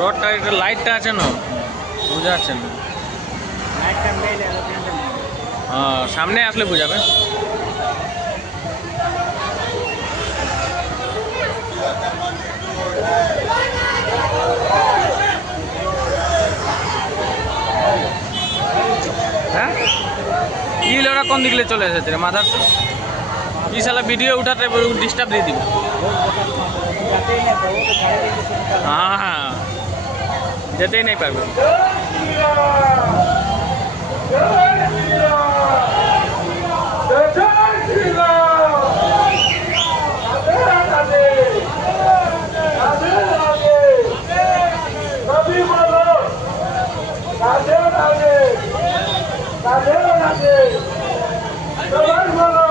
রডটা একটা লাইটটা আছে না, বোঝা যাচ্ছে না। হ্যাঁ, সামনে আসলে বোঝাবে। হ্যাঁ, কি ওরা কোন দিকে চলে এসেছে রে মাথার তো কি সালা ভিডিও উঠাতে ডিস্টার্ব দিয়ে দিবে। হ্যাঁ হ্যাঁ, যেতেই নাই পারবে। সবাই বলো